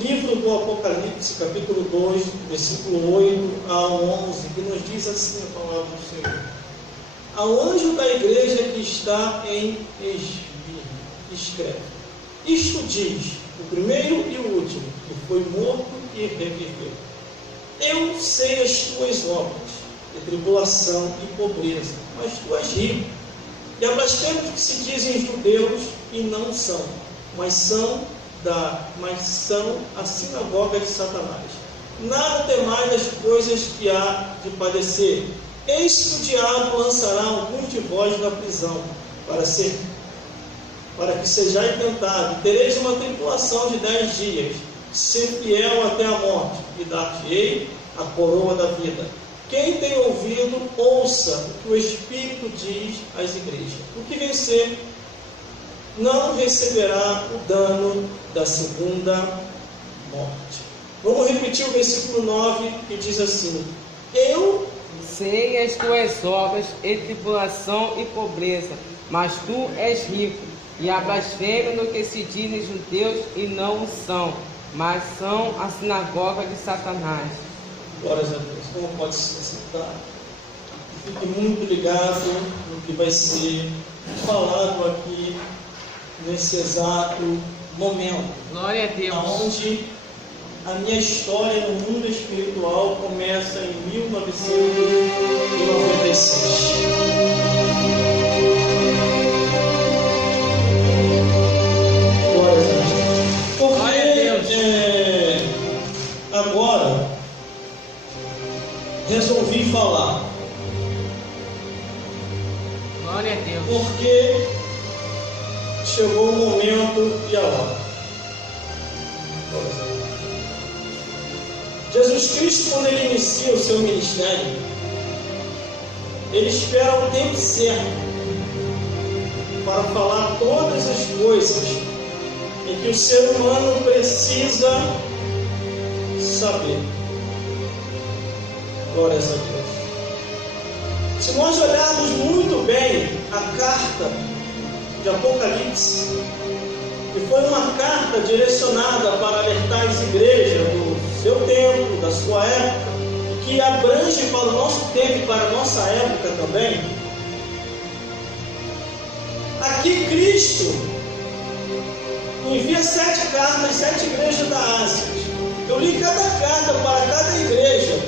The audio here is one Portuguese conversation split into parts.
livro do Apocalipse, capítulo 2, versículo 8 ao 11, que nos diz assim a palavra do Senhor: ao anjo da igreja que está em Esmirna, escreve: isto diz o primeiro e o último, que foi morto e reviveu. Eu sei as tuas obras, de tribulação e pobreza, mas tu és rico. E há blasfemos que se dizem judeus e não são, mas são a sinagoga de Satanás. Nada temais das coisas que há de padecer. Eis que o diabo lançará alguns de vós na prisão, para que sejais tentado, e tereis uma tribulação de 10 dias. Ser fiel até a morte, e dar-te-ei a coroa da vida. Quem tem ouvido, ouça o que o Espírito diz às igrejas. O que vencer não receberá o dano da segunda morte. Vamos repetir o versículo 9, que diz assim: eu sei as tuas obras e tribulação e pobreza, mas tu és rico. E há blasfêmia no que se dizem judeus e não o são, mas são a sinagoga de Satanás. Glórias a Deus. Como pode se sentar? Fique muito ligado no que vai ser falado aqui nesse exato momento. Glória a Deus. Onde a minha história no mundo espiritual começa em 1996. Glórias a Deus. Porque agora resolvi falar. Glória a Deus. Porque chegou o momento e a hora. Jesus Cristo, quando ele inicia o seu ministério, ele espera o tempo certo para falar todas as coisas em que o ser humano precisa saber. Glórias a Deus. Se nós olharmos muito bem a carta de Apocalipse, que foi uma carta direcionada para alertar as igrejas do seu tempo, da sua época, que abrange para o nosso tempo e para a nossa época também. Aqui Cristo envia 7 cartas, 7 igrejas da Ásia. Eu li cada carta para cada igreja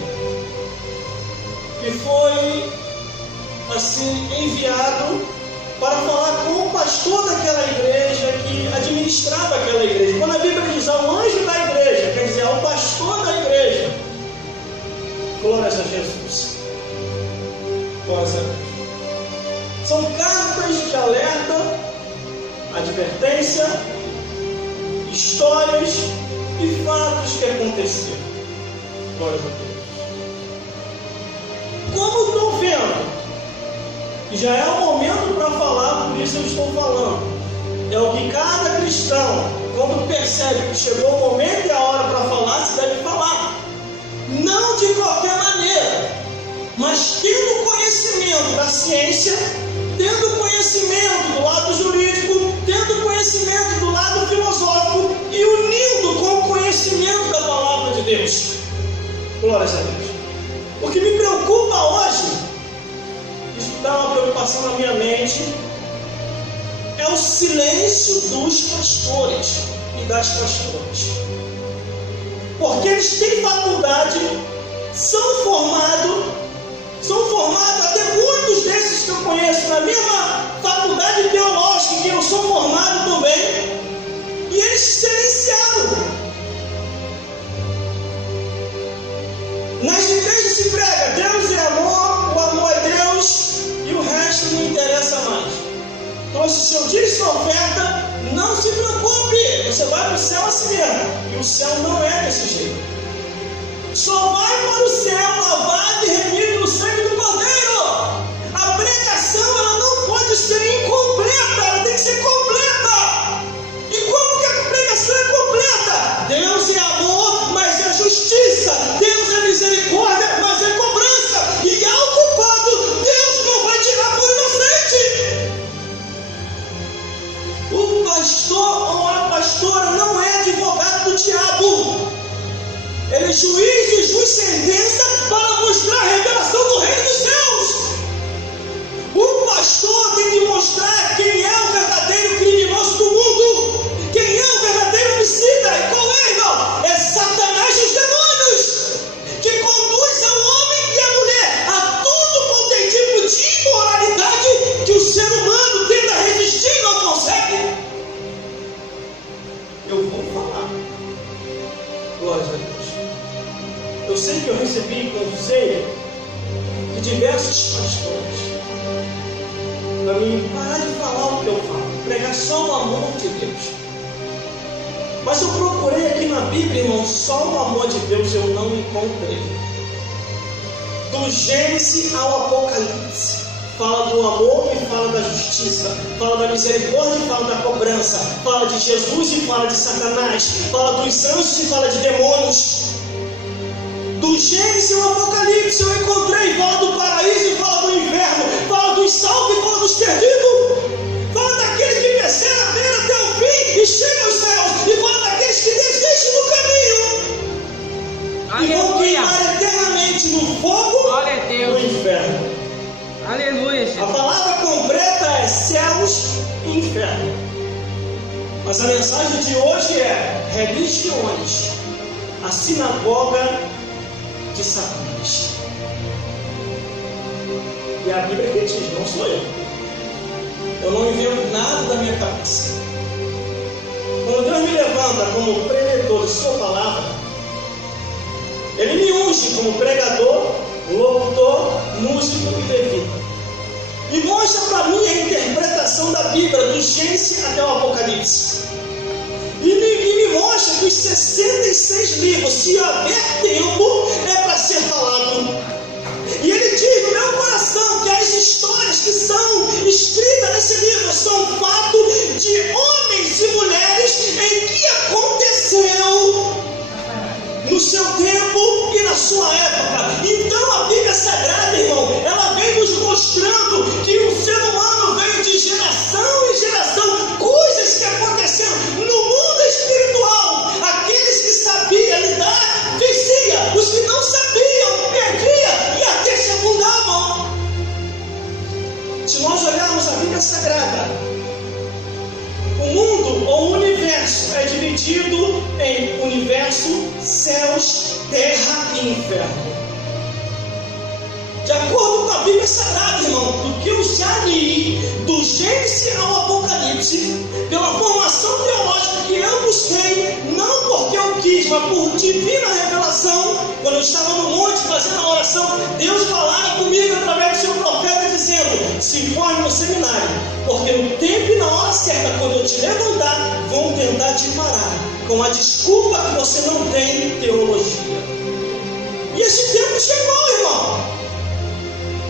que foi assim enviado para falar com o pastor daquela igreja que administrava aquela igreja. Quando a Bíblia diz ao anjo da igreja, quer dizer ao pastor da igreja. Glórias a Jesus. Glórias a Deus. São cartas de alerta, advertência, histórias e fatos que aconteceram. Glórias a Deus. Como estou vendo? E já é o momento para falar, por isso eu estou falando. É o que cada cristão, quando percebe que chegou o momento e a hora para falar, se deve falar. Não de qualquer maneira, mas tendo conhecimento da ciência, tendo conhecimento do lado jurídico, tendo conhecimento do lado filosófico e unindo com o conhecimento da palavra de Deus. Glórias a Deus. O que me preocupa hoje, isso dá uma preocupação na minha mente, é o silêncio dos pastores e das pastoras. Porque eles têm faculdade, são formados, até muitos desses que eu conheço na mesma faculdade teológica que eu sou formado também, e eles se silenciaram. Nas igrejas se prega, Deus é amor, o amor é Deus, e o resto não interessa mais. Então, se o seu dízimo é oferta, não se preocupe, você vai para o céu assim mesmo. E o céu não é desse jeito. Só vai para o céu lavado e remido no sangue do Cordeiro. A pregação ela não pode ser incompleta, ela tem que ser completa. E como que a pregação é completa? Deus é amor, mas é justiça. Deus é misericórdia, mas é cobrança. E ao culpado, Deus não vai tirar por inocente. O pastor ou a pastora não é advogado do diabo. ser juiz e juiz sentença para mostrar a revelação do reino dos céus. O pastor tem que mostrar quem é o verdadeiro criminoso do mundo, quem é o verdadeiro homicida. E qual é, irmão? É Satanás e os demônios, que conduz ao homem e à mulher a tudo quanto é tipo de imoralidade que o ser humano tenta resistir e não consegue. Eu vou falar. Glória a Deus. Eu sei que eu recebi conselho de diversos pastores para mim parar de falar o que eu falo, pregar só o amor de Deus. Mas eu procurei aqui na Bíblia, irmão, só o amor de Deus eu não encontrei. Do Gênesis ao Apocalipse, fala do amor e fala da justiça, fala da misericórdia e fala da cobrança, fala de Jesus e fala de Satanás, fala dos anjos e fala de demônios. Do Gênesis ao Apocalipse eu encontrei, fala do paraíso e fala do inferno, fala dos salvos e fala dos perdidos, fala daquele que persevera até o fim e chega aos céus, e fala daqueles que desistem do caminho. Aleluia. E vão queimar eternamente no fogo do inferno. Aleluia, Jesus. A palavra completa é céus e inferno. Mas a mensagem de hoje é religiões, a sinagoga de Satanás. E a Bíblia que diz, não sou eu. Eu não invento nada da minha cabeça. Quando Deus me levanta como pregador de sua palavra, Ele me unge como pregador, locutor, músico e levita. E mostra para mim a interpretação da Bíblia, do Gênesis até o Apocalipse. E me mostra que os 66 livros, se houver tempo, é para ser falado. E ele diz no meu coração que as histórias que são escritas nesse livro são fato de homens e mulheres em que aconteceu no seu tempo e na sua época. Então a Bíblia Sagrada, irmão, ela vem nos mostrando que o ser humano veio de geração em geração, coisas que aconteceram no mundo espiritual. Aqueles que sabiam lidar, vencia. Os que não sabiam, perdia e até se afundavam. Se nós olharmos a Bíblia Sagrada, o mundo ou o universo é dividido em universo, céus, terra e inferno. De acordo com a Bíblia Sagrada, irmão, do que eu já li, do Gênesis ao Apocalipse, pela formação teológica que eu busquei, não porque eu quis, mas por divina revelação, quando eu estava no monte fazendo a oração, Deus falara comigo através do seu profeta, dizendo: se forme no seminário, porque no tempo e na hora certa, quando eu te levantar, vão tentar te parar, com a desculpa que você não tem teologia. E esse tempo chegou, irmão.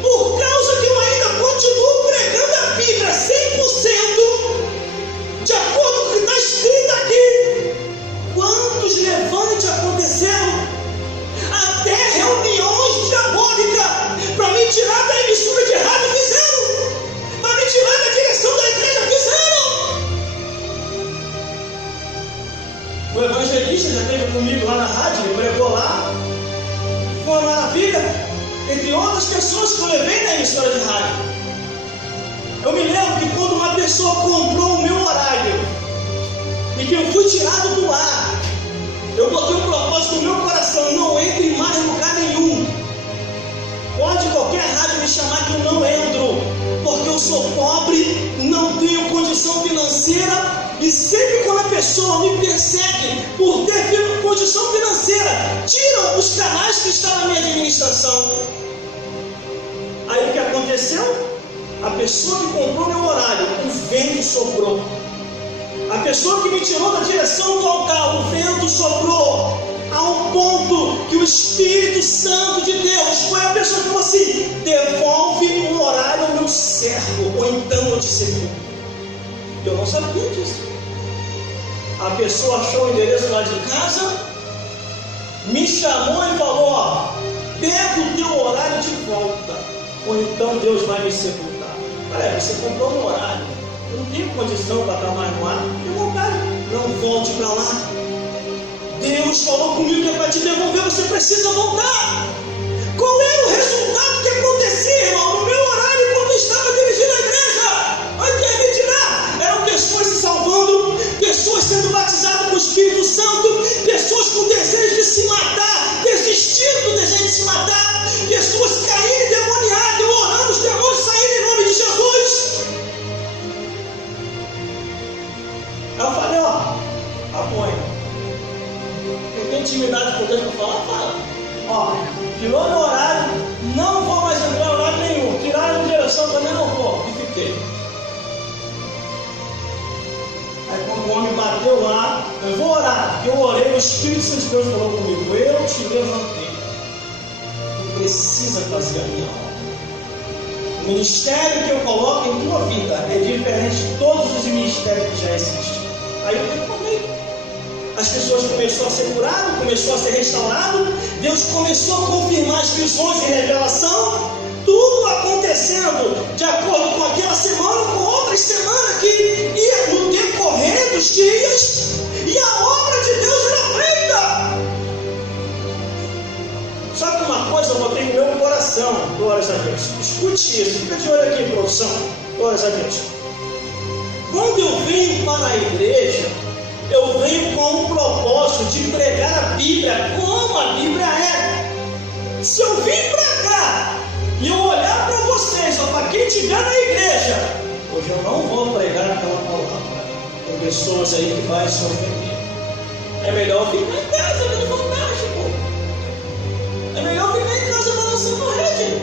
Por causa que eu ainda continuo pregando a Bíblia 100%, de acordo com o que está escrito aqui. Quantos levantes aconteceram? Até reuniões diabólicas para me tirar da emissora de rádio fizeram, para me tirar da direção da igreja fizeram. O evangelista já esteve comigo lá na rádio, ele pregou lá, foi uma maravilha. Entre outras pessoas que eu levei na emissora de rádio. Eu me lembro que quando uma pessoa comprou o meu horário e que eu fui tirado do ar, eu botei um propósito no meu coração: não entre em mais lugar nenhum. Pode qualquer rádio me chamar que eu não entro, porque eu sou pobre, não tenho condição financeira. E sempre quando a pessoa me persegue por ter condição financeira, tiram os canais que estão na minha administração. Aí o que aconteceu? A pessoa que comprou meu horário, o vento soprou. A pessoa que me tirou da direção do altar, o vento soprou. A um ponto que o Espírito Santo de Deus foi a pessoa que falou assim: devolve o horário ao meu servo, ou então eu te servi. Eu não sabia disso. A pessoa achou o endereço lá de casa, me chamou e falou: ó, pega o teu horário de volta, ou então Deus vai me sepultar. Olha, você comprou um horário, eu não tenho condição para estar mais no ar, tem vontade, não volte para lá. Deus Deus falou comigo que é para te devolver, você precisa voltar. Qual era o resultado que acontecia, irmão, no meu horário quando eu estava dirigindo a igreja? Alguém me dirá? Eram pessoas se salvando, pessoas sendo batizadas com o Espírito Santo, pessoas com desejo de se matar, desistindo do desejo de se matar, pessoas caindo endemoniadas, orando os demônios saindo em nome de Jesus. Aí eu falei, apoio. Quem tem intimidade com Deus para falar, fala. Tirou meu horário, não vou mais entrar em horário nenhum. Tiraram a direção, também não vou. E fiquei. Aí quando o homem bateu lá, eu vou orar. Eu orei, o Espírito Santo de Deus falou comigo. Eu te levantei. Tu precisa fazer a minha obra. O ministério que eu coloco em tua vida é diferente de todos os ministérios que já existem. Aí eu reclamei. As pessoas começaram a ser curadas, começou a ser restaurado, Deus começou a confirmar as visões e revelação, tudo acontecendo de acordo com aquela semana, com outras semanas que ia no decorrer dos dias, e a obra de Deus era feita. Sabe uma coisa, eu botei no meu coração, glórias a Deus, escute isso, fica de olho aqui, produção, glórias a Deus. Quando eu venho para a igreja, eu venho com o propósito de pregar a Bíblia como a Bíblia é. Se eu vim para cá e eu olhar para vocês, ou para quem estiver na igreja, hoje eu não vou pregar aquela palavra. Tem pessoas aí que vai se ofender. É melhor ficar em casa vendo fantástico. É melhor ficar em casa balançando a rede.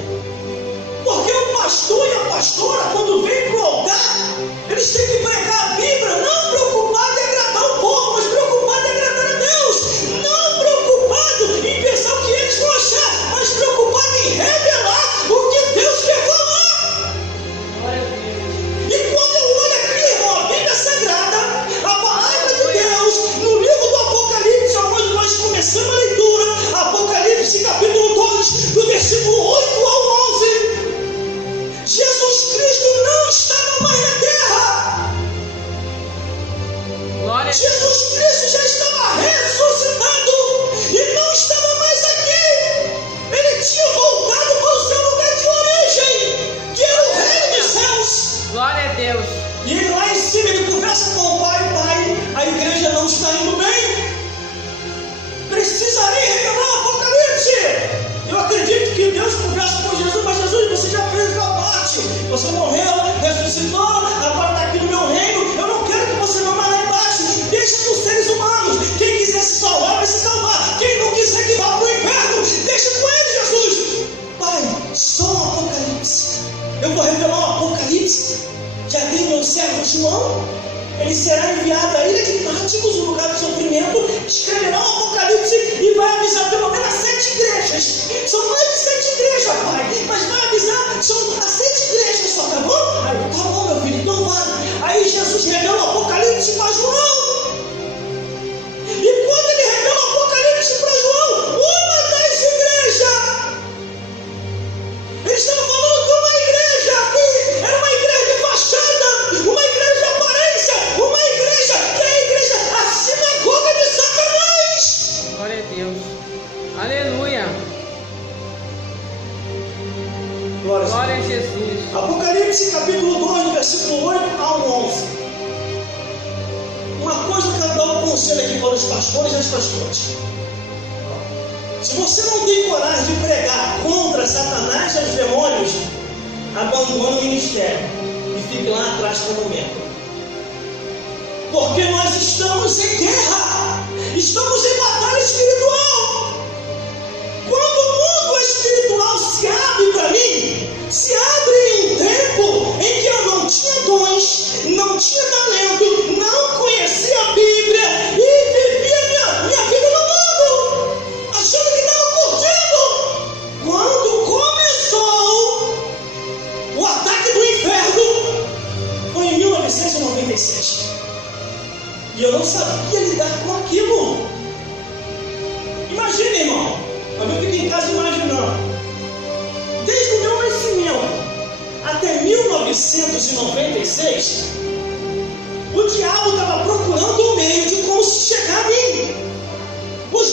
Porque o pastor e a pastora, quando vem para o altar, eles têm que pregar a Bíblia, não preocupado em agradar o povo, mas preocupado em agradar a Deus. Não preocupado em pensar o que eles vão achar, mas preocupado em revelar o que Deus quer falar. E quando eu olho aqui, irmão, a Bíblia Sagrada, a palavra de Deus, no livro do Apocalipse, onde nós começamos a leitura, Apocalipse capítulo 2, do versículo 8 ao 11, Jesus Cristo não estava mais na terra. Jesus Cristo já estava ressuscitado e não estava mais aqui. Ele tinha voltado para o seu lugar de origem, que era o reino dos céus. Glória a Deus. E ele lá em cima, ele conversa com o Pai, a igreja não está indo bem. Precisarei revelar o Apocalipse. Eu acredito que Deus conversa com Jesus, mas Jesus, você já fez a sua parte. Você morreu, ressuscitou, agora está aqui no meu reino. Eu não quero que você vá mais lá embaixo. Deixa com os seres humanos. Quem quiser se salvar, vai se salvar. Quem não quiser que vá para o inferno, deixa com ele, Jesus. Pai, só o Apocalipse. Eu vou revelar o Apocalipse. Já tem meu servo João. Ele será enviado à ilha de Patmos, no lugar do sofrimento, escreverá o Apocalipse e vai avisar pelo menos 7 igrejas. São mais de 7 igrejas, pai, mas vai avisar, são as 7 igrejas só, tá bom? Aí, tá bom, meu filho, então vai. Aí Jesus revela o Apocalipse para João. E quando ele revela o Apocalipse para João, uma das igrejas, ele estava falando de uma igreja que era uma igreja de fachada, uma igreja de aparência, uma igreja que é a igreja, a sinagoga de Satanás. Glória a Deus. Aleluia. Glória a Jesus. Apocalipse capítulo 2, versículo 8 ao 11. Uma coisa que eu quero dar um conselho aqui para os pastores e as pastoras. Se você não tem coragem de pregar contra Satanás e os demônios, abandone o ministério e fique lá atrás como membro. Porque nós estamos em guerra, estamos em batalha espiritual. Quando o mundo espiritual se abre para mim, se abre em um tempo em que eu não tinha dons, não tinha talento, não conhecia a Bíblia e vivia minha vida no mundo, achando que estava curtindo. Quando começou o ataque do inferno, foi em 1996. E eu não sabia lidar com aquilo. Imagina, irmão, eu fico em casa imaginando. Desde o meu nascimento até 1996, o diabo estava procurando um meio de como se chegar a mim. O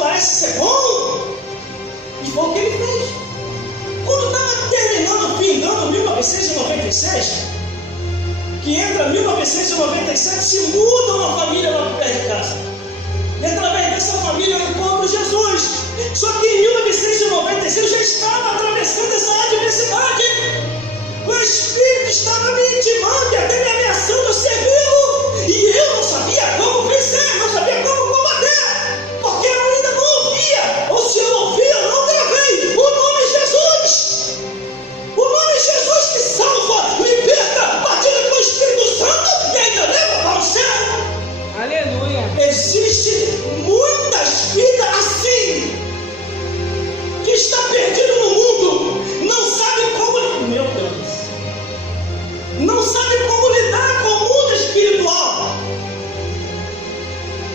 parece ser bom. E foi o que ele fez. Quando estava terminando, findando 1996, que entra 1997, se muda uma família lá perto de casa. E através dessa família eu encontro Jesus. Só que em 1996 eu já estava atravessando essa adversidade. O Espírito estava me intimando e até me ameaçando a servi-lo. E eu não sabia como vencer, não sabia como combater, porque eu ainda não ouvia. Ou se eu ouvia, eu não gravei. O nome é Jesus. O nome é Jesus que salva, liberta, batido com o Espírito Santo e ainda leva para o céu. Aleluia. Existem muitas vidas assim, que está perdido no mundo, não sabe como, meu Deus, não sabe como lidar com o mundo espiritual.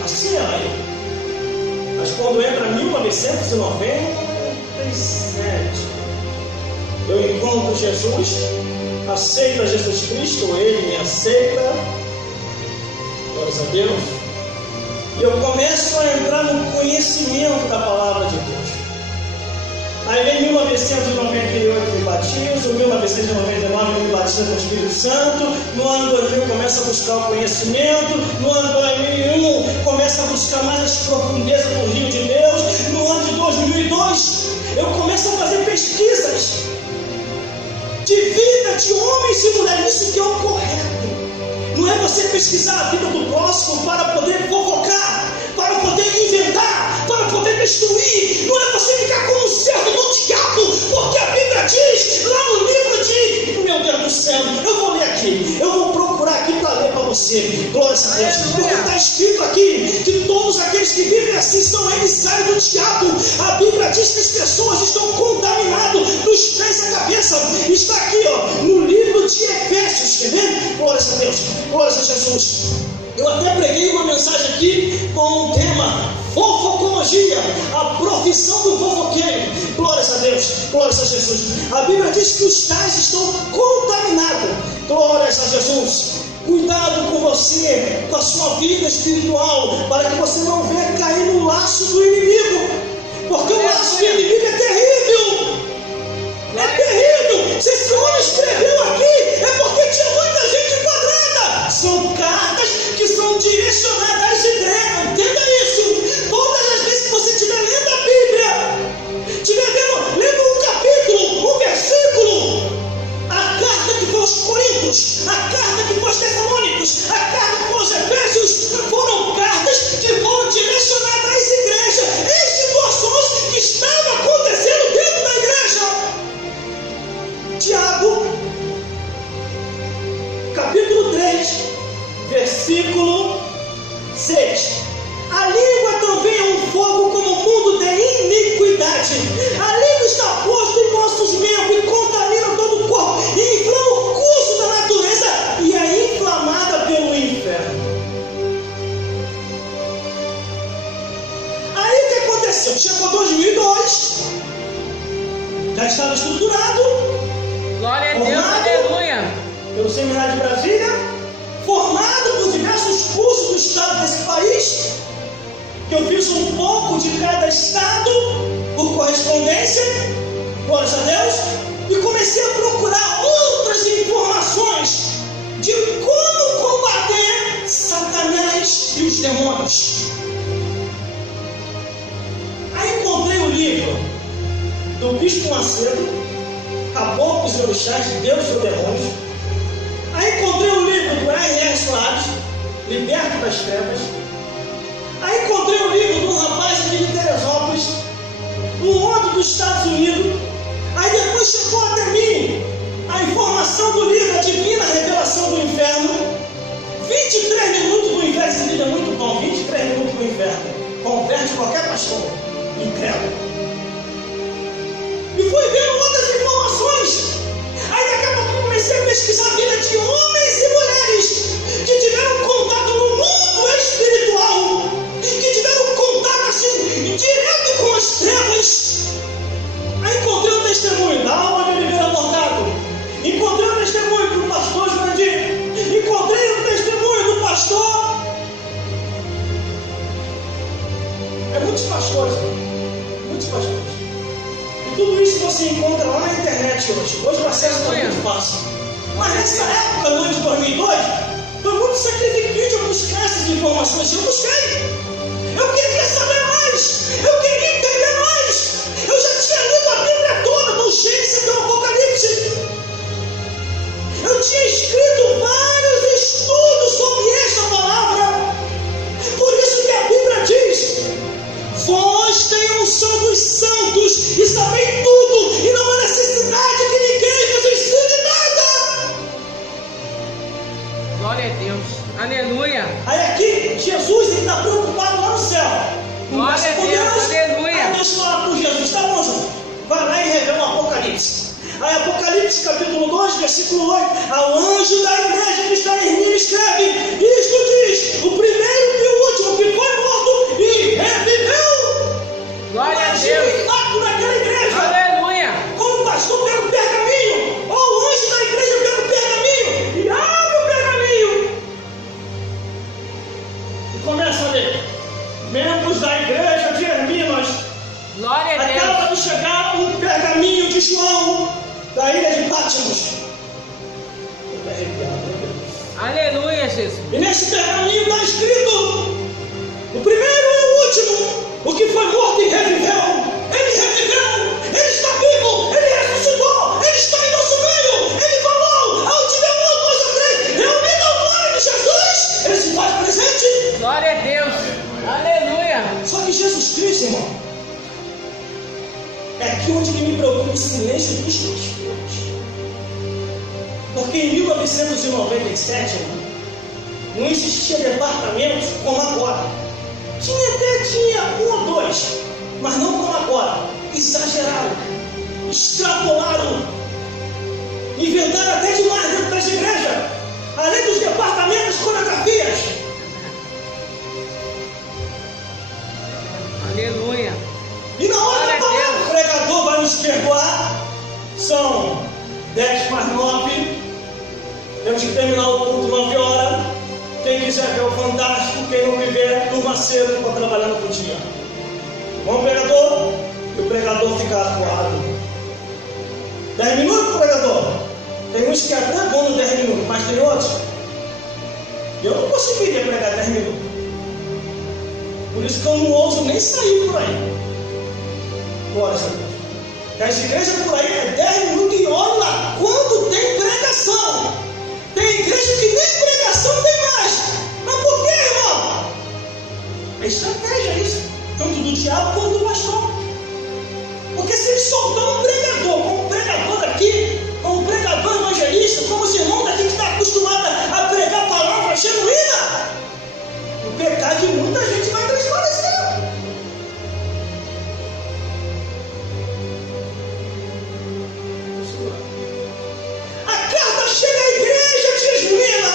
Assim é aí. Mas quando entra 1997, eu encontro Jesus, aceita Jesus Cristo, Ele me aceita, glórias a Deus, e eu começo a entrar no conhecimento da palavra de Deus. Aí vem 1998 me batizo, 1999 me batizo com o Espírito Santo, no ano 2000 começa a buscar o conhecimento, no ano 2001 começa a buscar mais profundeza do rio de Deus, no ano de 2002 eu começo a fazer pesquisas de vida de homens e mulheres. Isso que é o correto. Não é você pesquisar a vida do próximo para poder fofocar, para poder inventar, para poder destruir. Não é você ficar como um servo do diabo, porque a Bíblia diz lá no livro de... Meu Deus do céu, eu vou ler aqui, eu vou procurar aqui para ler para você. Glória a Deus, porque está escrito aqui que todos aqueles que vivem assim são emissários do diabo. A Bíblia diz que as pessoas estão contaminadas dos pés à cabeça. Está aqui, ó, no livro de Efésios, quer ver? Glória a Deus, glória a Jesus. Eu até preguei uma mensagem aqui com o tema fofocologia, a profissão do fofoqueiro. Glórias a Deus, glórias a Jesus. A Bíblia diz que os tais estão contaminados. Glórias a Jesus. Cuidado com você, com a sua vida espiritual, para que você não venha cair no laço do inimigo, porque o laço do inimigo é terrível. É terrível. Se esse homem escreveu aqui, é porque tinha muita gente enquadrada. São cartas que são direcionadas às igrejas. Entenda isso. Todas as vezes que você estiver lendo a Bíblia, estiver lendo um capítulo, um versículo, a carta que foi aos Coríntios, a carta que foi aos Tessalônicos, a carta que foi aos Efésios, foram cartas que foram direcionadas às igrejas em situações que estavam acontecendo dentro da igreja. Tiago, capítulo 3, versículo 6. A língua também é um fogo como o mundo de iniquidade. A língua está posta em nossos membros e contamina todo o corpo e inflama o curso da natureza e é inflamada pelo inferno. Aí o que aconteceu? Chegou 2002, já estava estruturado. Glória a Deus, aleluia. Pelo Seminário de Brasília, formado por diversos cursos do estado desse país, que eu fiz um pouco de cada estado por correspondência, glórias a Deus, e comecei a procurar outras informações de como combater Satanás e os demônios. Aí encontrei o livro do Bispo Macedo, Caboclos e Orixás, Deus e os Demônios. Aí encontrei o livro do R.R. Soares, Liberto das Trevas. Aí encontrei o livro de um rapaz aqui de Teresópolis, um outro dos Estados Unidos. Aí depois chegou até mim a informação do livro A Divina Revelação do Inferno. 23 minutos do inferno. Esse livro é muito bom. 23 minutos do inferno. Converte qualquer pastor incrédulo. E fui vendo outras informações. Aí daqui a pouco eu comecei a pesquisar a vida de homens e mulheres que tiveram contato no mundo espiritual, que tiveram contato assim, direto com as trevas. Aí encontrei o testemunho da Alma de Oliveira Morgado, encontrei o testemunho do pastor Jurandir, encontrei o testemunho do pastor. É muito muitos pastores. Muitos pastores. E tudo isso você encontra lá na internet hoje. Hoje o acesso é muito fácil. Mas nessa época, no ano de 2002, foi muito sacrifício eu buscar essas informações. Eu busquei. Eu queria saber mais. Eu queria entender mais. Eu já tinha lido a Bíblia toda, do Gênesis ao Apocalipse. Eu tinha escrito vários estudos sobre esta palavra. Por isso que a Bíblia diz: vós tenham a unção dos santos e sabem tudo, e não há necessidade que ninguém vos ensine nada. Glória a Deus. Aleluia. Aí aqui, Jesus está preocupado lá no céu. Glória a Deus. Aleluia. Aí Deus fala para Jesus: tá bom, Jesus, vai lá e revela o Apocalipse. Aí Apocalipse capítulo 2, versículo 8: ao anjo da igreja que está em mim escreve: isto diz o primeiro e o último, que foi morto e reviveu. Glória a Deus. Imagina o impacto daquela igreja. Aleluia. Como o pastor pega o pergaminho, ou o anjo da igreja pega o pergaminho e abre o pergaminho e começa a ler: membros da igreja de Herminas. Glória a Deus. Acaba de chegar um pergaminho de João, da ilha de Patmos. Aleluia, Jesus. E nesse pergaminho está escrito: o primeiro e o último, o que foi morto e reviveu. Ele reviveu, ele está vivo, ele ressuscitou, ele está em nosso meio. Ele falou: ao tiver um, dois ou três, reunido ao nome de Jesus, ele se faz presente. Glória a Deus. Aleluia. Só que Jesus Cristo, irmão, é aqui onde me preocupa o silêncio dos pastores. Porque em 1997, não existia departamentos como agora. Tinha um ou dois, mas não como agora. Exageraram, extrapolaram, inventaram até demais dentro das igrejas, além dos departamentos de coreografias. Aleluia. E na hora da palavra, o pregador vai nos perdoar. São 10 mais 9. Temos que terminar o culto 9 horas. Quem quiser ver o Fantástico, quem não me ver, durma cedo para trabalhar no outro dia. Vamos, pregador? E o pregador fica atuado. 10 minutos, pregador? Tem uns que é até bom no 10 minutos, mas tem outros. Eu não conseguiria pregar 10 minutos. Por isso que eu não ouso nem sair por aí. Glória a Deus. As igrejas por aí é 10 minutos e olha lá quando tem pregação. Tem igreja que nem pregação tem mais. Mas por quê, irmão? É estratégia isso. Tanto do diabo quanto do pastor. Porque se ele soltar um pregador, como um pregador daqui, como um pregador evangelista, como os irmãos daqui que estão acostumados a pregar a palavra genuína, o pecado de muita gente vai transparecer. Chega à igreja de Esmirna,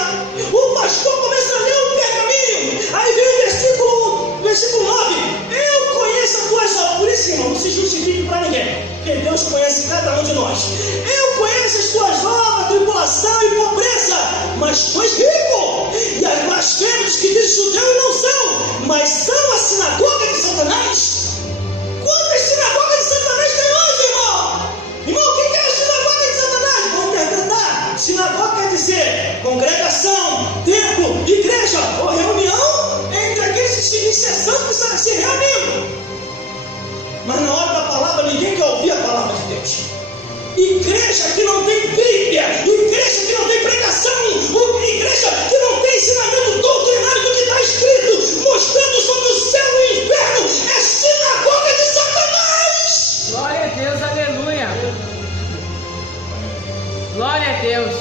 o pastor começa a ler o pergaminho, aí vem o versículo 9: eu conheço as tuas obras. Por isso, irmão, não se justifique para ninguém, porque Deus conhece cada um de nós. Eu conheço as tuas obras, tribulação e pobreza, mas tu és rico. E as blasfêmias que dizem judeu e não são, mas são a sinagoga de Satanás. Quantas sinagogas de Satanás tem hoje, irmão? Irmão, o que é a sinagoga de Satanás? Vamos interpretar. Sinagoga quer dizer congregação, templo, igreja ou reunião entre aqueles que se incessando que estão se reunindo. Mas na hora da palavra ninguém quer ouvir a palavra de Deus. Igreja que não tem Bíblia, igreja que não tem pregação, igreja que não tem ensinamento doutrinário do que está escrito, mostrando sobre o céu e o inferno, é sinagoga de Satanás. Glória a Deus, aleluia. Glória a Deus.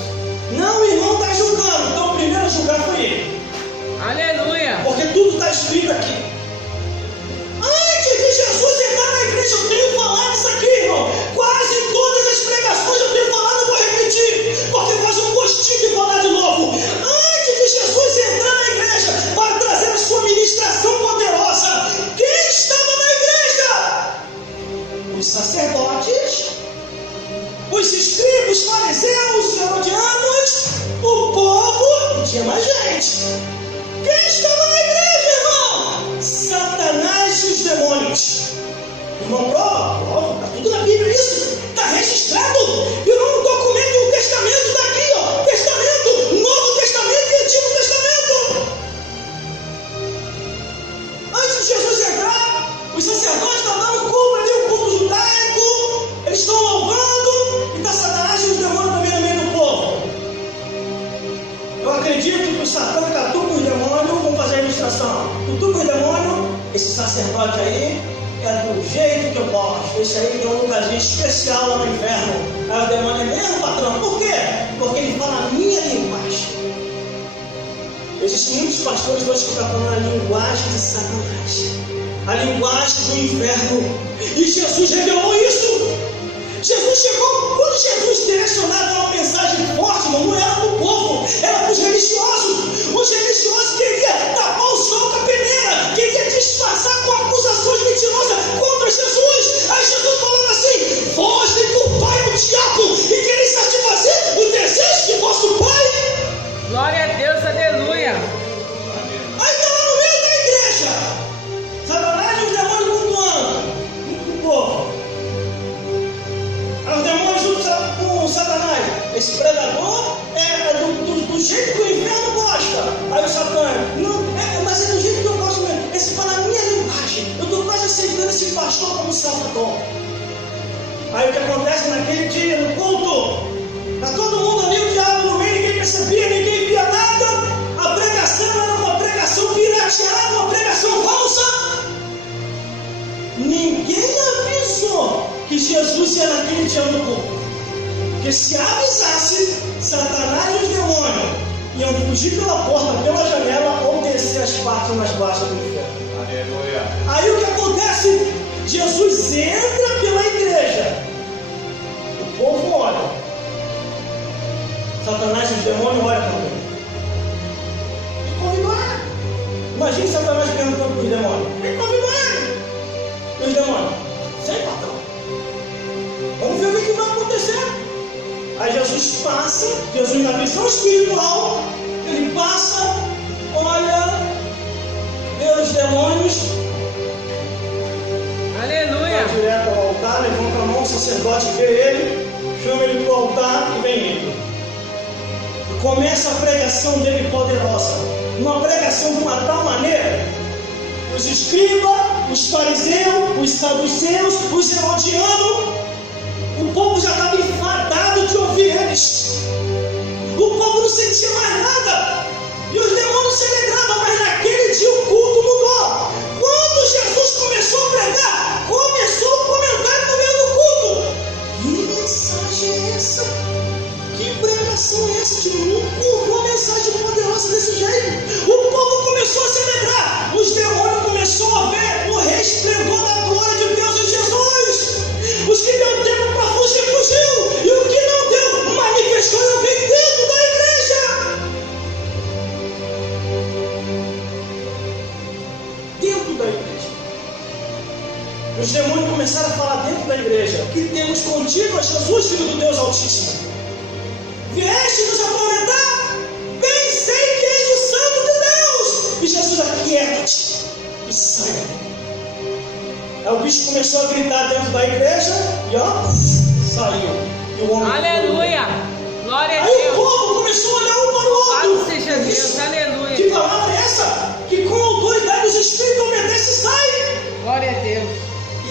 Não, o irmão está julgando, então o primeiro a julgar foi ele. Aleluia. Porque tudo está escrito aqui. Antes de Jesus entrar na igreja, eu tenho falado isso aqui, irmão. Quase todas as pregações eu tenho falado, eu vou repetir, porque faz um gostinho de falar de novo. Antes de Jesus entrar na igreja para trazer a sua ministração poderosa, quem estava na igreja? Os sacerdotes, os escribas, fariseus, herodianos, o povo, e tinha mais gente. Quem estava na igreja, irmão? Satanás e os demônios. antes. Irmão, prova, está tudo na Bíblia isso. Está registrado. Virou um documento, um testamento, está aqui, ó. Testamento, Novo Testamento e Antigo Testamento. Antes de Jesus entrar, os sacerdotes estão dando culto ali, o culto judaico. Eles estão louvando. E está Satanás e os demônios também no meio do povo. Eu acredito que o Satã catuca os demônios. Vamos fazer a ilustração. Cutuca os demônios. Esse sacerdote aí é do jeito que eu gosto. Esse aí tem um lugarzinho especial lá no inferno. Aí o demônio é mesmo, patrão. Por quê? Porque ele fala a minha linguagem. Existem muitos pastores hoje que estão falando a linguagem de Satanás, a linguagem do inferno. E Jesus revelou isso. Jesus chegou, quando Jesus direcionava uma mensagem forte, irmão, não era para o povo, era para os religiosos. Os religiosos queriam tapar o sol com a peneira, queriam disfarçar com acusações mentirosas contra Jesus. Aí Jesus falando assim: vós nem do pai o diabo e quereis satisfazer o desejo de vosso pai. Glória a Deus, aleluia. Aí está lá no meio da igreja, Satanás e os demônios cultuando o povo. Os demônios juntam com Satanás. Esse pregador é do jeito que o inferno gosta. Aí o Satã, não, mas é do jeito que eu gosto mesmo. Esse fala a minha linguagem. Eu estou quase aceitando esse pastor como salvador. Aí o que acontece naquele dia, no culto? Está todo mundo ali, o diabo no meio, ninguém percebia, ninguém via nada. A pregação era uma pregação pirateada, uma pregação falsa. Ninguém avisou que Jesus ia naquele dia no culto. Porque se avisasse, Satanás e os demônios iam fugir pela porta, pela janela ou descer as partes mais baixas do inferno. Aleluia. Aí o que acontece? Jesus entra pela igreja. O povo olha. Satanás e os demônios olham também. E convidou ele. Imagine Satanás perguntando para os demônios: quem convidou ele? E os demônios: sei, patrão. Vamos ver o que vai acontecer. Aí Jesus passa, Jesus na visão espiritual, ele passa, olha, vê os demônios. Aleluia. Vai direto ao altar, levanta a mão, o sacerdote vê ele, chama ele para o altar e vem ele. Começa a pregação dele poderosa. Uma pregação de uma tal maneira. Os escribas, os fariseus, os saduceus, os herodianos, o povo já estava enfadado de ouvir eles. O povo não sentia mais nada. E os demônios se alegravam, mas naquele dia o culto mudou. Quando Jesus começou a pregar, começou o comentário no meio do culto: que mensagem é essa? Que pregação é essa? Tipo, nunca ouviu uma mensagem poderosa desse jeito. O povo começou a se alegrar. Os demônios começaram a ver o resplendor da glória de Deus em Jesus. Os que deu tempo para fugir, fugiu. E o que não deu, manifestou e alguém dentro da igreja. Dentro da igreja. Os demônios começaram a falar dentro da igreja: que temos contigo a Jesus, Filho do Deus Altíssimo. Vieste-nos atormentar? Bem sei que és o Santo de Deus. E Jesus: aquieta-te e saia. Aí o bicho começou a gritar dentro da igreja e ó, saiu. E o homem Aleluia. Glória a Aí Deus. o povo começou a olhar um para o outro. Louvado seja Deus. Aleluia. Que palavra é essa? Que com a autoridade dos Espíritos obedece e sai. Glória a Deus.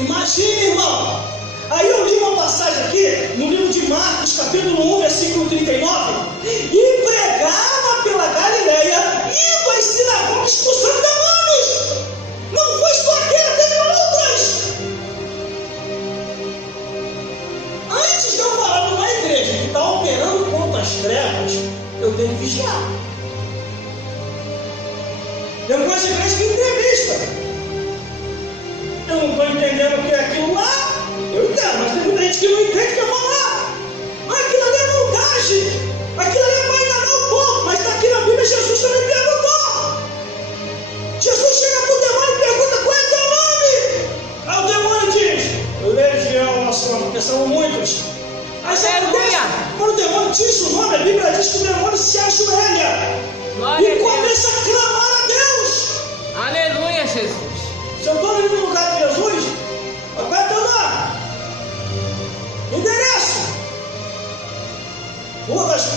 Imagine, irmão. Aí eu li uma passagem aqui, no livro de Marcos, capítulo 1, versículo 39. E pregava pela Galileia, indo às sinagogas, expulsando demônios. Não foi só aquela, teve outras. Antes de eu falar numa igreja que está operando contra as trevas, eu tenho que vigiar. Tem algumas igrejas que entrevista. Eu não estou entendendo o que é aquilo lá. Eu entendo, mas tem muita gente que não entende, quer falar. Aquilo ali é montagem. Aquilo ali é para enganar o povo. Mas está aqui na Bíblia, Jesus também perguntou. Jesus chega para o demônio e pergunta: qual é teu nome? Aí o demônio diz: Legião, nosso nome, porque são muitos. Aí você acontece, quando o demônio diz o nome, a Bíblia diz que o demônio se ajoelha e começa a clamar a Deus. Aleluia, Jesus. Se eu estou no lugar de Jesus,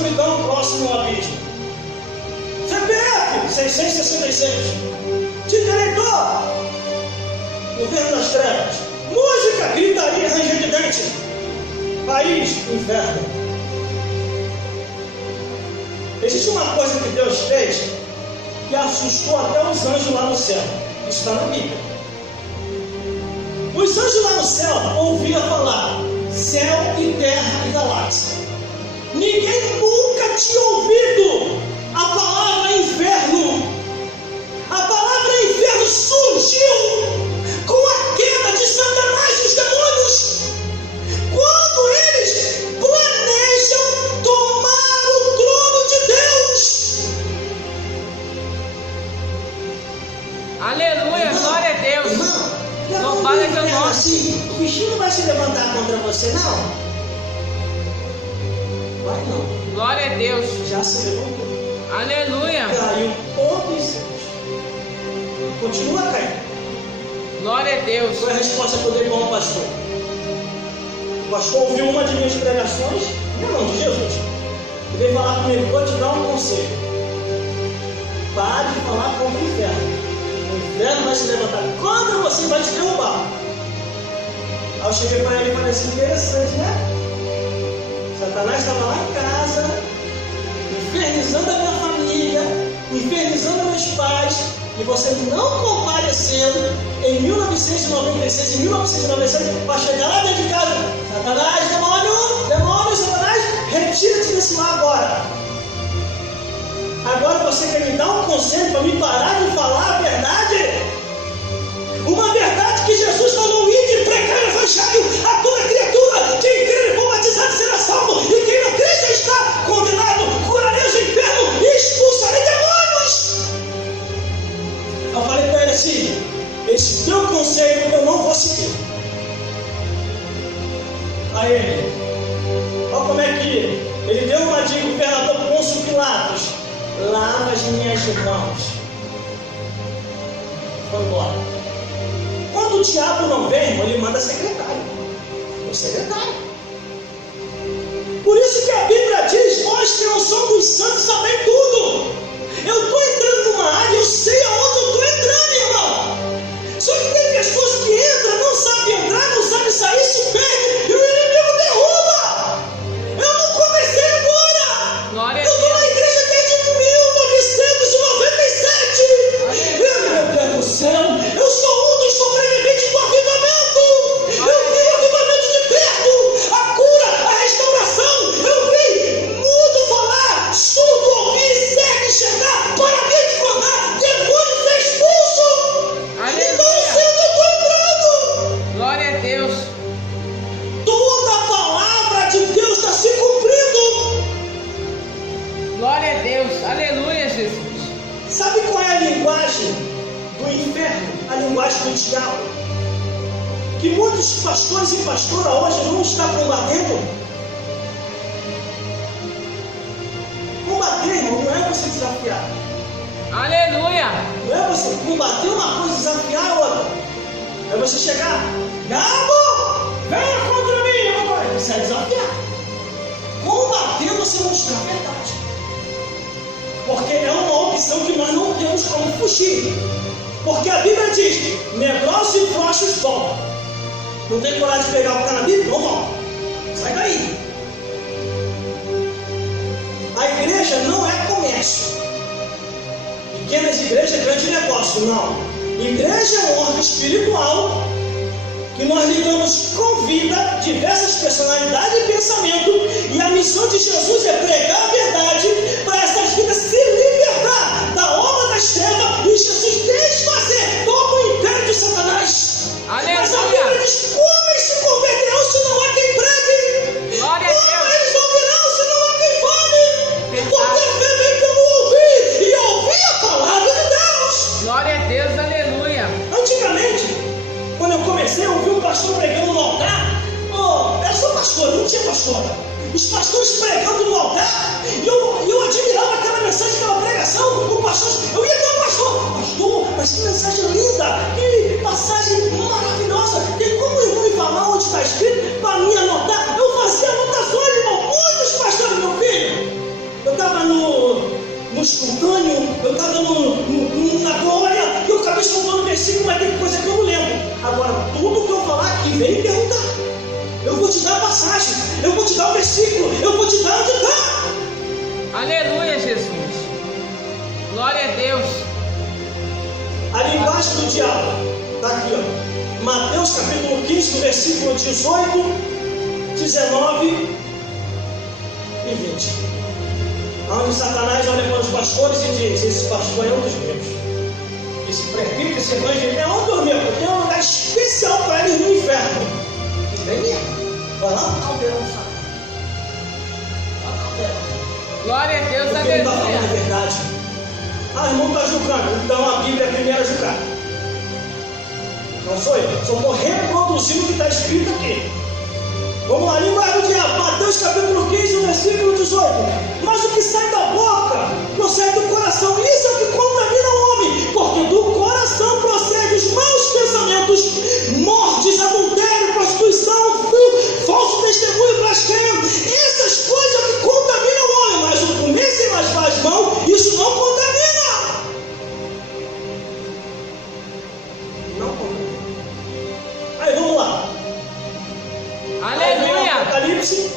escuridão próximo ao abismo. CPF 666. Diretor, governo das trevas. Música, gritaria, ranger de dente. País, inferno. Existe uma coisa que Deus fez que assustou até os anjos lá no céu. Isso está na Bíblia. Os anjos lá no céu ouviam falar céu e terra e galáxia. Ninguém nunca tinha ouvido a palavra inferno. A palavra inferno surgiu com a queda de Satanás e os demônios. Quando eles planejam tomar o trono de Deus. Aleluia, glória a Deus. Irmão, louvado é teu nome. Assim, o bichinho não vai se levantar contra você, não? Vai não. Glória a Deus. Já se levantou. Aleluia. Caiu todos eles. Continua caindo. Glória a Deus. Foi a resposta que eu dei para um pastor. O pastor ouviu uma de minhas pregações, não, de Jesus. E veio falar comigo: vou te dar um conselho. Pare de falar contra o inferno. O inferno vai se levantar contra você e vai te derrubar. Aí eu cheguei para ele e falei assim: interessante, né? Satanás estava lá em casa, infernizando a minha família, infernizando meus pais, e você não compareceu em 1996, em 1997, para chegar lá dentro de casa. Satanás, demônio, Satanás, retira-te desse mar agora. Agora você quer me dar um conselho para me parar de falar a verdade? Uma verdade que Jesus falou: ide pregar o evangelho a toda criatura. Quem crer e for batizado será salvo, e quem não crer já está condenado. Curarei os infernos e expulsarei demônios. Eu falei para ele assim: esse teu conselho eu não vou seguir. Aí ele, olha como é que ele deu uma dica: o governador Pôncio Pilatos, lava as minhas mãos. Foi embora. Quando o diabo não vem, irmão, ele manda secretário. O secretário. Por isso que a Bíblia diz: vós que não são dos santos sabem tudo. Eu estou entrando numa área, eu sei aonde eu estou entrando, irmão. Só que tem pessoas que entram, não sabem entrar, não sabem sair, se perdem e o inimigo derruba. Eu não comecei agora. Glória a Eu estou na igreja desde 1997. Meu Deus do céu, eu sou um dos sobreviventes do avivamento. Eu vi o avivamento de perto, a cura, a restauração. Eu vi mudo falar, surdo ouvir, cego enxergar, paralítico andar, demônio ser expulso. Então eu sei onde eu estou entrando. Glória a Deus. Toda a palavra de Deus está se cumprindo. Glória a Deus. Aleluia, Jesus. Sabe qual é a linguagem do inferno? A linguagem do diabo? Que muitos pastores e pastoras hoje não estão combatendo. Combater, irmão, não é você desafiar. Aleluia. Não é você combater uma coisa e desafiar a outra. É você chegar: diabo, venha contra mim, rapaz. Isso é desafiar. Combater é você mostrar a verdade. Porque é uma opção que nós não temos como fugir. Porque a Bíblia diz: medrosos e frouxos voltam. Não tem coragem de pegar o que está na Bíblia? Não volta. Sai daí. A igreja não é comércio. Pequenas igrejas é grande negócio. Não. Igreja é um órgão espiritual que nós lidamos com vida, diversas personalidades e pensamento. E a missão de Jesus é pregar a verdade para essas vidas se libertar da obra das trevas e Jesus desfazer todo o império de Satanás. Aleluia. Mas a Bíblia diz: como eles se converterão se não há quem pregue? Glória a Como Deus. eles ouvirão se não há quem fale? Verdade. Porque a fé vem pelo ouvir e ouvir a palavra de Deus. Glória a Deus. Aleluia. Antigamente, quando eu comecei, eu ouvi um pastor pregando no altar. Eu sou pastor, não tinha pastora. Os pastores pregando no altar, e eu admirava aquela mensagem, aquela pregação. O pastor, eu ia até o pastor, mas que mensagem linda, que passagem maravilhosa. Tem como o irmão me falar onde está escrito para mim anotar? Eu fazia anotações, irmão. Muitos pastores, meu filho. vem me perguntar. Eu vou te dar a passagem, eu vou te dar o versículo, eu vou te dar onde está. Aleluia, Jesus. Glória a Deus. A linguagem do diabo está aqui, ó. Mateus capítulo 15, versículo 18, 19 e 20. Onde Satanás olha para os pastores e diz: esse pastor é um dos meus. Esse prefeito, esse evangelho é um dos meus. Tem um lugar especial para eles no inferno. E tem mesmo. Vai lá no caldeirão, sabe? Lá no caldeirão. Glória a Deus, porque ele está falando a aleluia. verdade. Ah, irmão está julgando. Então a Bíblia é a primeira a julgar. Não sou eu. Só estou reproduzindo o que está escrito aqui. Vamos lá, linguagem do diabo. Mateus capítulo 15, versículo 18. Mas o que sai da boca procede do coração. Isso é o que contamina o homem. Porque do coração procedem os maus pensamentos, mortes, adultério, prostituição, falso testemunho, blasfêmia. Essas coisas é o que contaminam o homem. Mas o comer sem lavar as mãos, isso não contamina. Não contamina. Aí vamos lá. Aleluia. Apocalipse.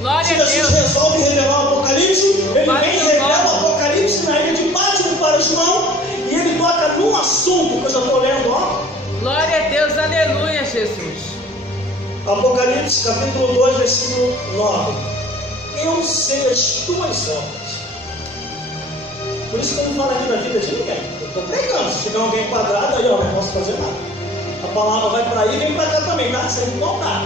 Glória Se a Jesus Deus. resolve revelar o Apocalipse, ele vem e revela o Apocalipse na ilha de Patmos para João, e ele toca num assunto que eu já estou lendo, ó. Glória a Deus, aleluia, Jesus. Apocalipse capítulo 2, versículo 9. Eu sei as tuas obras. Por isso que eu não falo aqui da vida de ninguém. Eu estou pregando. Se chegar alguém quadrado, aí ó, não posso fazer nada. A palavra vai para aí e vem para cá também, tá? Sem voltar.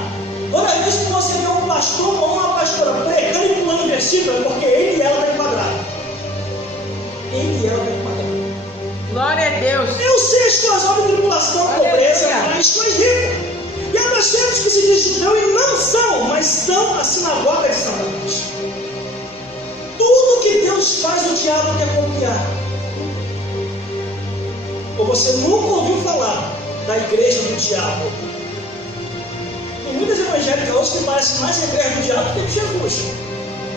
Toda vez que você vê um pastor ou uma pastora pregando e pulando versículo, é porque ele e ela estão enquadrados. Ele e ela estão enquadrados. Glória a Deus. Eu sei as tuas obras de tribulação, pobreza, Aleluia. mas tu és rico. E há bastantes que se dizem judeu e não são, mas são a sinagoga de Satanás. Tudo que Deus faz, o diabo quer copiar. Ou você nunca ouviu falar da igreja do diabo? Tem muitas evangélicas hoje que parecem mais a igreja do diabo que de Jesus.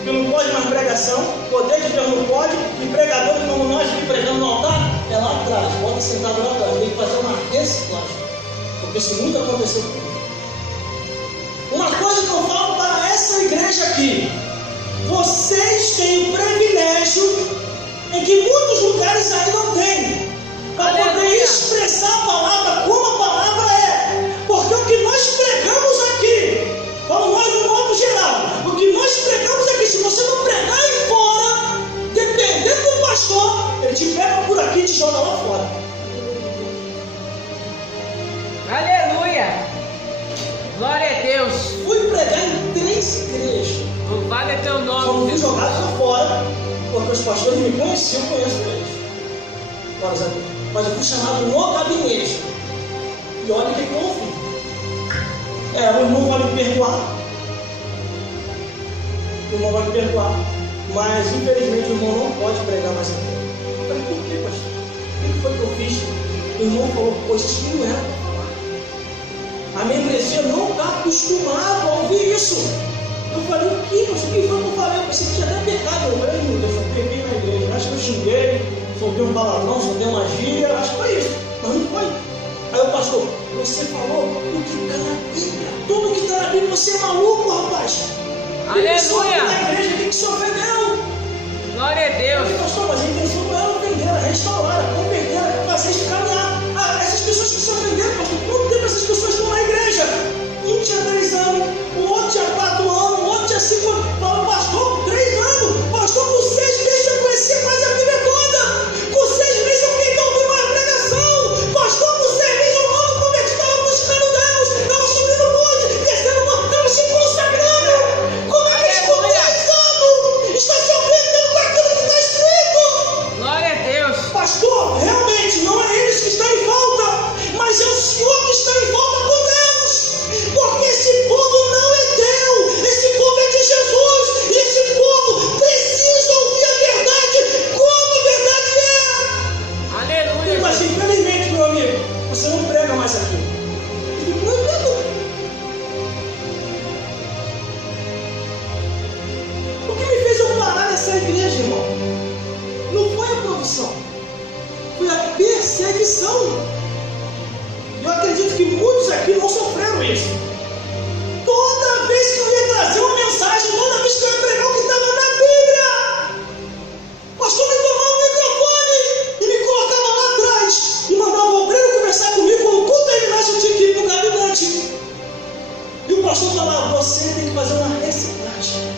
Que não pode mais pregação, poder de Deus não pode, e pregadores como nós que pregamos no altar, é lá atrás, bota sentado lá atrás. Tem que fazer uma reciclagem, porque isso muito aconteceu comigo. Uma coisa que eu falo para essa igreja aqui: vocês têm o privilégio em que muitos lugares aí não têm, para poder expressar a palavra como a palavra é. Porque o que nós pregamos aqui, falo nós no modo geral, o que nós pregamos aqui, se você não pregar aí fora, dependendo do pastor, ele te pega por aqui e te joga lá fora. Aleluia. Glória a Deus. Fui pregar em 3 igrejas. Louvado é teu Só não nome, fui Jesus. jogado lá fora, porque os pastores me conheciam, eu conheço eles. Mas eu fui chamado no gabinete. E olha o que eu ouvi. O irmão vai me perdoar. O irmão vai me perdoar. Mas infelizmente o irmão não pode pregar mais aqui. Eu falei: por que, pastor? O que foi que eu fiz? O irmão falou: pois isso não era para falar. A membresia não está acostumada a ouvir isso. Eu falei: o que? O que foi que eu falei? Eu pensei que tinha até pecado. Eu falei: meu Deus, eu peguei na igreja. Acho que eu xinguei, soltei um palavrão, soltei uma gíria. Acho que foi isso. Mas não foi. Aí o pastor: você falou o que está na Bíblia. Tudo que está na Bíblia, você é maluco, rapaz. Aleluia. Na igreja, quem que se ofendeu? Glória a Eu Deus. falei: pastor, mas a intenção não era ofender, era restaurar, era converter, era fazer isso caminhar. Essas pessoas que se ofenderam, pastor, quanto tempo essas pessoas estão na igreja? Um tinha 3 anos, o outro tinha 4 anos, o outro tinha 5 anos. Fala: pastor, 3 anos, pastor, com 6 meses eu conhecia mais a Bíblia toda. Com 6 meses eu queria ouvir mais a pregação. Pastor, com 6 meses eu não converti, estava buscando Deus, estava subindo o monte, descendo o monte, estava se consagrando. Como é que esse povo 3 anos está se ofendendo com aquilo que está escrito? Glória a Deus. Pastor, realmente não é eles que estão em volta, mas é o Senhor que está em volta. falar, você tem que fazer uma reciclagem.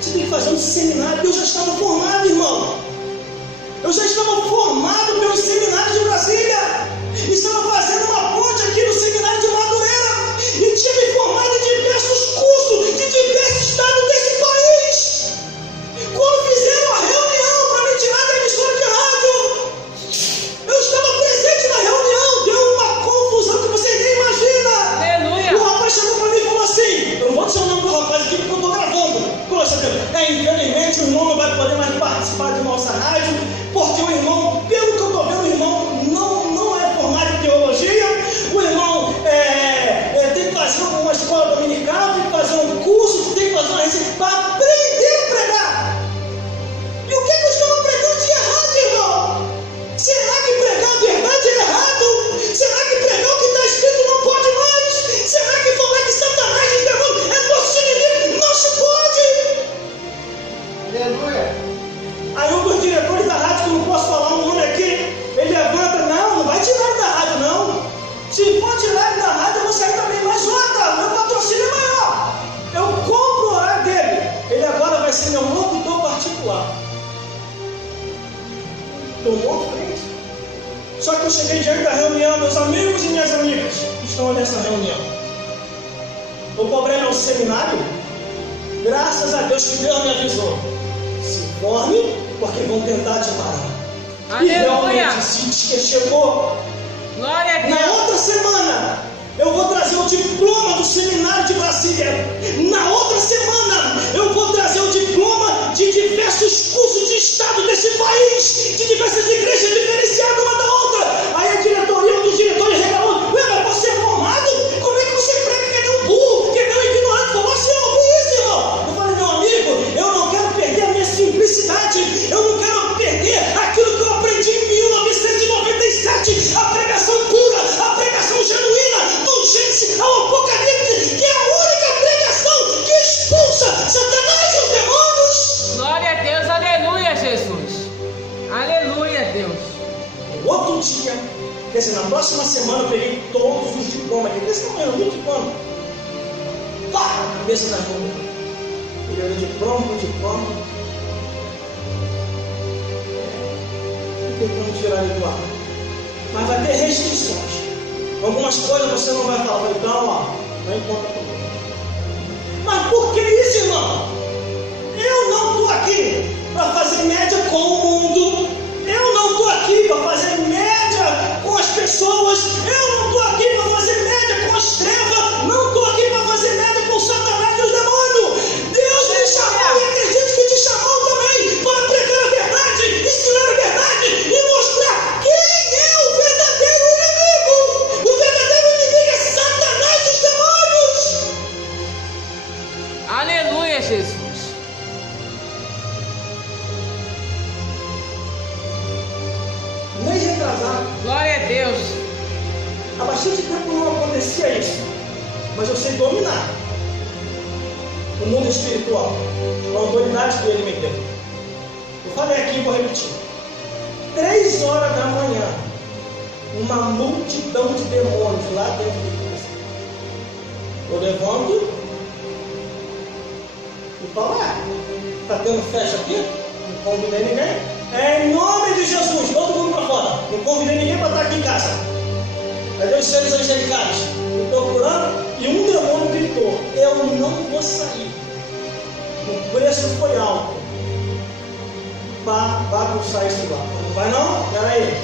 Você tem que fazer um seminário. Eu já estava formado, irmão. Eu já estava formado pelo seminário de Brasília. Estava fazendo uma ponte aqui no seminário de Madureira. E tinha me formado em diversos cursos de diversos estados desse país. Quando fizeram a reunião para me tirar da emissora de rádio, eu estava presente na reunião. Deu uma confusão que vocês nem imaginam. Aleluia. O rapaz chegou para mim e falou assim: eu não vou dizer o nome do rapaz aqui porque eu estou gravando. Poxa, infelizmente o irmão não vai poder mais participar de nossa rádio, porque o irmão, pelo que eu estou vendo, o irmão não é formado em teologia. O irmão tem que fazer uma escola dominical, tem que fazer um curso, tem que fazer uma receita para aprender a pregar. E o que eu estava pregando de errado, irmão? Será que pregar a verdade é errado? Será que pregar o que está escrito não pode mais? Será que falar que Satanás e os demônios é nosso inimigo? Não se pode! Aleluia. Aí um dos diretores da rádio, que eu não posso falar o nome aqui, ele levanta: não vai tirar ele da rádio, não. Se for tirar ele da rádio, eu vou sair também. Mas outra, meu patrocínio é maior. Eu compro o horário dele. Ele agora vai ser meu locutor particular. Tomou frente. Só que eu cheguei diante da reunião, meus amigos e minhas amigas estão nessa reunião. O problema é o seminário. Graças a Deus que Deus me avisou: se forme, porque vão tentar te parar. Aleluia. E realmente, se chegou. Glória a Deus. Na outra semana, eu vou trazer o diploma do seminário de Brasília. Na outra semana, eu vou trazer o diploma de diversos cursos de estado desse país, de diversas igrejas diferenciadas uma da outra. Aí a diretoria, um dos diretores regalou: ué, mas você é formado? Como é que você prega que nem um burro, que nem um ignorante? Falou assim: eu ouvi isso, irmão. Eu falei: meu amigo, eu não quero perder a minha simplicidade. Eu não quero perder aquilo que eu aprendi em 1997. A pregação pura, a pregação genuína, do Gênesis ao Apocalipse, que é a única pregação que expulsa Satanás e os demônios. Glória a Deus, aleluia, Jesus. Aleluia, Deus. No outro dia, quer dizer, na próxima semana, eu peguei todos os diplomas aqui, desse tamanho, muito diploma. Pá, na cabeça da mão. Peguei diploma por diploma. Tentando tirar ele do ar. Mas vai ter restrições. Algumas coisas você não vai falar. Então, não importa comigo. Mas por que isso, irmão? Eu não estou aqui para fazer média com o mundo. Eu não estou aqui para fazer média com as pessoas. Eu não estou aqui para fazer média com as trevas. Não estou aqui para fazer média com Satanás e os demônios. Deus me chamou e acredito que te chamou também para pregar a verdade, ensinar a verdade e mostrar quem é o verdadeiro inimigo. O verdadeiro inimigo é Satanás e os demônios. Aleluia, Jesus. Mês retrasado, Glória a Deus. há bastante tempo não acontecia isso, mas eu sei dominar o mundo espiritual, com a autoridade que ele me deu. Eu falei aqui e vou repetir: 3 horas da manhã, uma multidão de demônios lá dentro de casa. Eu levanto e falo: está tendo festa aqui? Não convidei ninguém. É em nome de Jesus, todo mundo para fora. Não convidei ninguém para estar aqui em casa. Cadê os seres angelicais? Eu estou procurando e um demônio gritou: eu não vou sair. O preço foi alto. Vá buscar isso lá. Não vai não? Espera aí.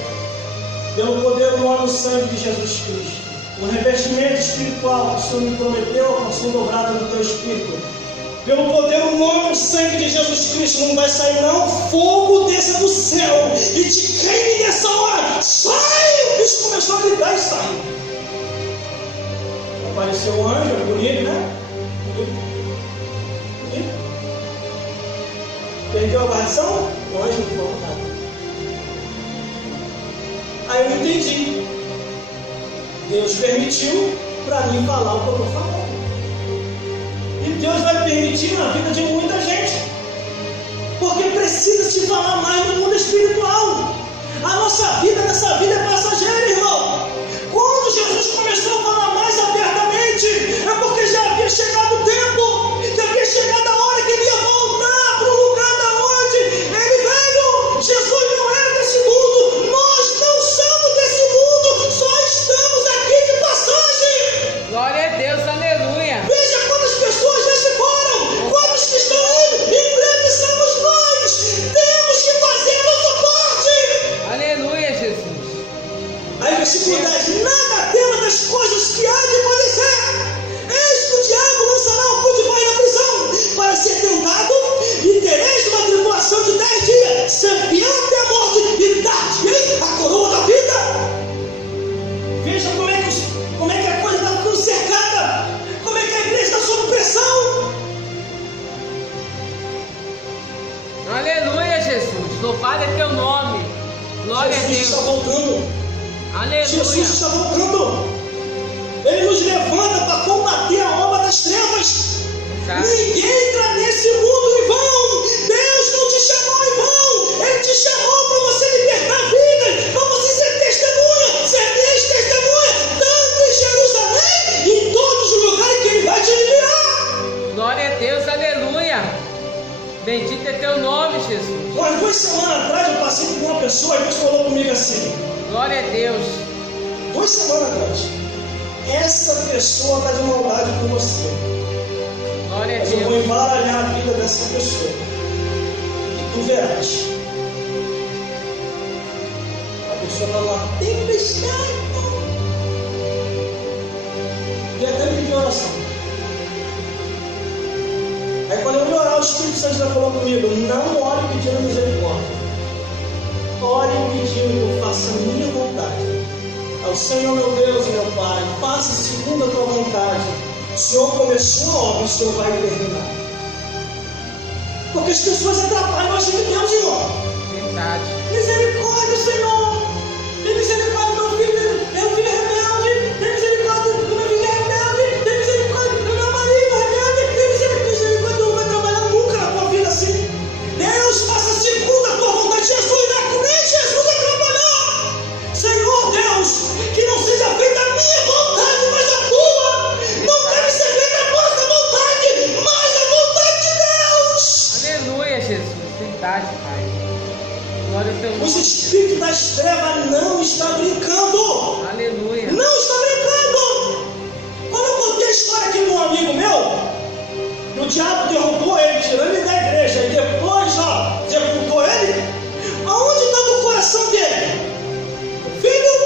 Pelo poder do nome e sangue de Jesus Cristo, o revestimento espiritual que o Senhor me prometeu, a porção dobrada do teu espírito. Pelo poder do nome e o sangue de Jesus Cristo, não vai sair não. Fogo desça do céu e te queime nessa hora. Sai! O bicho começou a gritar e saiu. Apareceu o anjo, bonito, né? Bonito. Perdeu a guarnição? O anjo não falou nada. Aí eu entendi. Deus permitiu para mim falar o que eu estou falando. E Deus vai permitir na vida de muita gente, porque precisa se falar mais no mundo espiritual. A nossa vida nessa vida é passageira, irmão. Quando Jesus começou a falar mais abertamente, é porque já havia chegado o tempo Deus. está voltando. Aleluia. Jesus está voltando. Ele nos levanta para combater a obra das trevas. Ninguém entra nesse mundo em vão. Deus não te chamou em vão. Ele te chamou para você libertar vidas, para você ser testemunha, ser minha testemunha, tanto em Jerusalém e em todos os lugares que Ele vai te enviar. Glória a Deus, aleluia. Bendito é teu nome, Jesus. Umas 2 semanas atrás eu passei por uma pessoa e Deus falou comigo assim. Glória a Deus. 2 semanas atrás. Essa pessoa está de maldade com você. Glória a Mas eu vou Deus. embaralhar a vida dessa pessoa. E tu verás. A pessoa está numa tempestade. E até me pediu oração. Aí quando eu me orar, o Espírito Santo já falou comigo: não ore pedindo misericórdia. Ore pedindo que eu faça a minha vontade. Ao Senhor meu Deus e meu Pai, faça segundo a tua vontade. O Senhor começou a obra, o Senhor vai terminar. Porque as pessoas atrapalham a gente de Deus, irmão. Verdade. Misericórdia, Senhor. Tem misericórdia do meu filho é rebelde. Tem misericórdia do meu filho é rebelde. Tem misericórdia do meu marido rebelde. Tem misericórdia, não vai trabalhar nunca na tua vida assim. Deus, faça segundo a tua vontade. Jesus, nem Jesus vai trabalhar. Senhor Deus, que não seja feita a minha vontade, mas a tua. Não deve ser feita a nossa vontade, mas a vontade de Deus. Aleluia, Jesus. Verdade, Pai. Glória ao teu Os nome. espíritos das trevas não estão brincando. Aleluia. Não está brincando! Quando eu contei a história aqui de um amigo meu, o diabo derrubou ele, tirando ele da igreja, e depois, sepultou ele, aonde estava o coração dele? No filho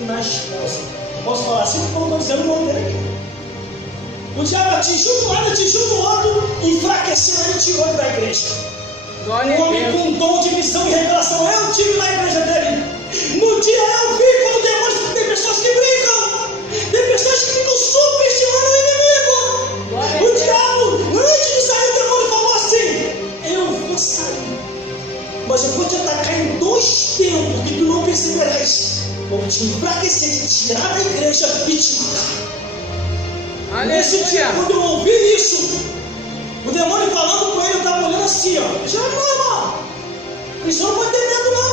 e na esposa. Posso falar assim porque eu não estou dizendo o nome dele aqui. O diabo atingiu um lado, atingiu no outro, enfraqueceu ele e tirou ele da igreja. Glória Um a homem Deus. com dom de visão e revelação, eu tive na igreja dele. No dia eu vi como demônios, tem pessoas que brincam, tem pessoas que ficam subestimando o inimigo. Glória a O Deus. diabo, antes de sair, o demônio falou assim: eu vou sair, mas eu vou te atacar em 2 tempos que tu não perceberás. Vou te enfraquecer, te tirar da igreja e te matar. Nesse dia, Aleluia. quando eu ouvi isso, o demônio falando com ele, eu estava olhando assim, ó. Já não, irmão. O cristão não pode ter medo, não.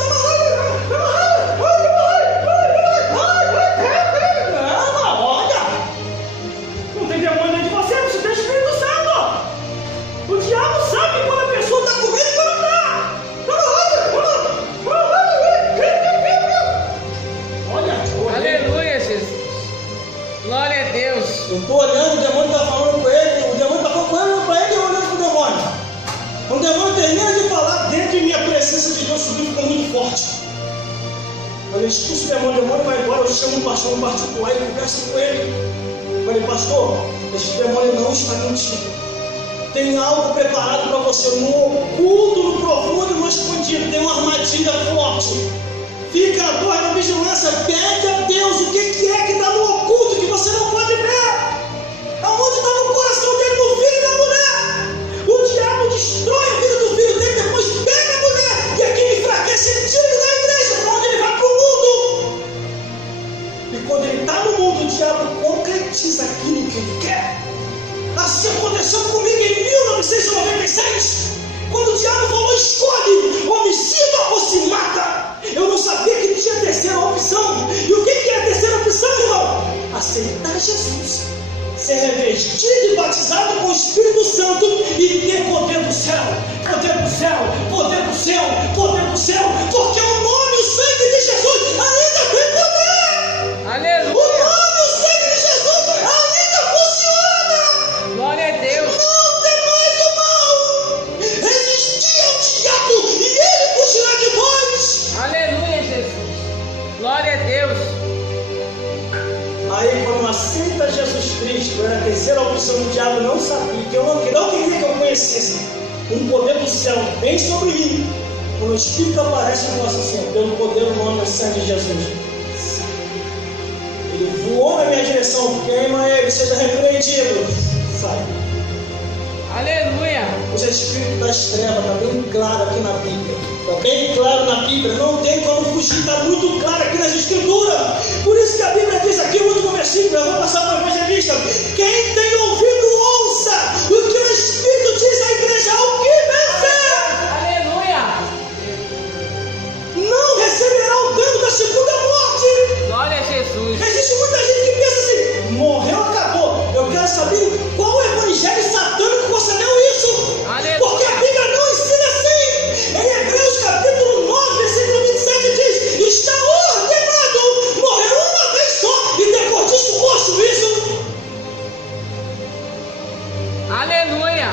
Não, olha. Não tem demônio dentro de você, você tem Espírito Santo. O diabo sabe quando a pessoa está com medo e quando não está. Olha. Aleluia, Jesus. Glória a Deus. Eu estou olhando, o demônio está falando com ele, o demônio está falando com ele, para ele, eu olhando para o demônio. Quando o demônio termina de falar, dentro de mim a presença de Deus subiu e ficou muito forte. Quando eu expulso o demônio vai embora, eu chamo um pastor no particular e converso com ele. Eu falei: pastor, esse demônio não está contigo. Tem algo preparado para você, no oculto, no profundo e no escondido. Tem uma armadilha forte. Fica a dor da vigilância, pede a Deus o que é que está no oculto que você não pode ver. Aonde está no coração dele, no filho da mulher. O diabo destrói a vida do filho dele, depois pega a mulher e aquele enfraquece, ele tira ele da igreja, para onde ele vai para o mundo. E quando ele está no mundo, o diabo concretiza aquilo que ele quer. Assim aconteceu comigo em 1996. Quando o diabo falou: escolhe, homicida ou se mata. Eu não sabia que tinha a terceira opção. E o que é a terceira opção, irmão? Aceitar Jesus, ser revestido e batizado com o Espírito Santo e ter poder do céu. Poder do céu, poder do céu, poder do céu. Porque o nome e o sangue de Jesus ainda tem poder. Aleluia. O nome e o sangue de Jesus ainda funciona. Glória a Deus. Não tem mais o mal. Resistir ao diabo e ele fugirá de vós. Aleluia, Jesus. Glória a Deus. Aí quando aceita Jesus Cristo, era a terceira opção do diabo, não sabia, que eu não queria que eu conhecesse. Um poder do céu vem sobre mim. Quando o Espírito aparece, eu falo assim: pelo poder do nome do sangue de Jesus. Ele voou na minha direção, queima ele, seja repreendido. Sai. Aleluia. Os espíritos das trevas, está bem claro aqui na Bíblia. Está bem claro na Bíblia, não tem como fugir, está muito claro aqui nas Escrituras. Por isso que a Bíblia diz aqui, o último versículo, eu vou passar para o evangelista. Quem tem ouvido, ouça o que o Espírito diz à igreja, ao que vencer. Aleluia. Não receberá o dano da segunda morte. Glória a Jesus. Existe muita gente que pensa assim, morreu, acabou. Eu quero saber qual evangelho satânico você leu isso. Aleluia. Porque a Bíblia não ensina assim. Em Hebreus capítulo 9, versículo 27 diz, está ordenado morrer uma vez só e depois disso o juízo. Aleluia.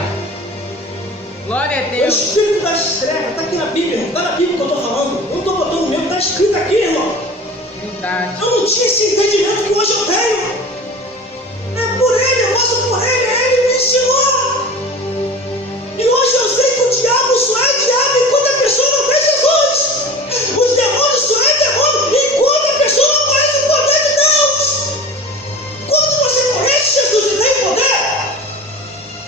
Glória a O Deus. espírito das trevas, está aqui na Bíblia, não está na Bíblia que eu estou falando. Eu não estou botando o meu, está escrito aqui, irmão. Verdade. Eu não tinha esse entendimento que hoje eu tenho. É por ele, eu faço por ele me ensinou. E hoje eu sei que o diabo só é diabo enquanto a pessoa não tem Jesus. Os demônios só é demônio enquanto a pessoa não conhece o poder de Deus. Quando você conhece Jesus e tem poder,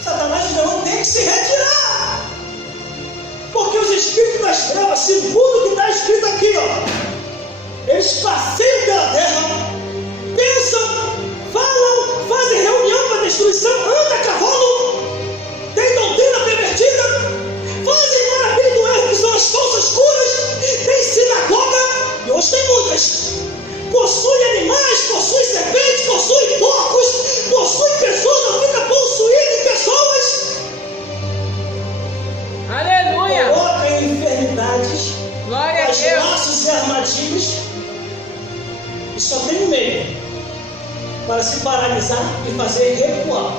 Satanás e os demônios têm que se retirar. Porque os espíritos das trevas, segundo o que está escrito aqui, ó, eles passeiam pela terra, pensam, falam, fazem reunião para destruição, anda a cavalo, tem doutrina pervertida, fazem maravilha do erro, que são as falsas curas, tem sinagoga, e hoje tem muitas, possui animais, possui serpentes, possui porcos, possui pessoas, não fica possuído em pessoas. Aleluia. Coloca em enfermidades, Glória a faz Deus. laços e armadilhas, e só tem um meio para se paralisar e fazer recuar.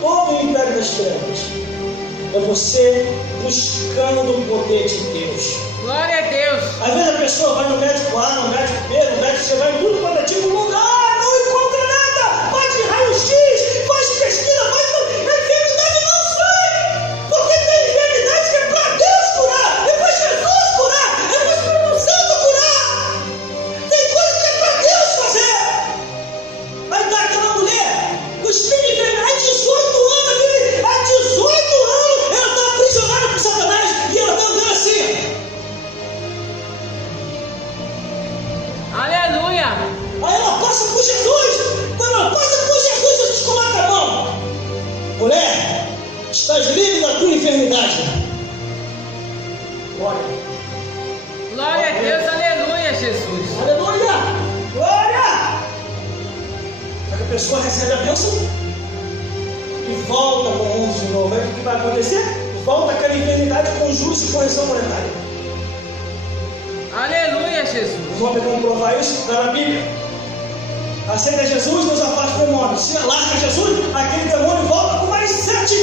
Todo o império das trevas é você buscando o poder de Deus. Glória a Deus. Às vezes a pessoa vai no médico A, no médico B, no médico C, vai em tudo quanto é tipo de lugar, não encontra nada, faz de raio-x, faz pesquisa, faz tudo, a enfermidade não sai, porque tem enfermidade que é para Deus curar, é para Jesus curar, é para o Espírito Santo curar, tem coisa que é para Deus fazer. Aí está aquela mulher, com espírito de enfermidade, 18 anos, há 18 anos, ela está aprisionada por Satanás e ela está andando assim. Aleluia. Aí ela passa por Jesus. Quando ela passa por Jesus, Jesus coloca a mão. Mulher, estás livre da tua enfermidade. Glória. Glória a Deus. Aleluia, Jesus. Aleluia. Glória. Só que a pessoa recebe a bênção e volta com o mundo de novo. Aí o que vai acontecer? Volta aquela enfermidade com juros e correção monetária. Aleluia, Jesus. Vamos comprovar isso? Está na Bíblia. Aceita Jesus, Deus afasta o demônio. Se larga Jesus, aquele demônio volta com mais 7.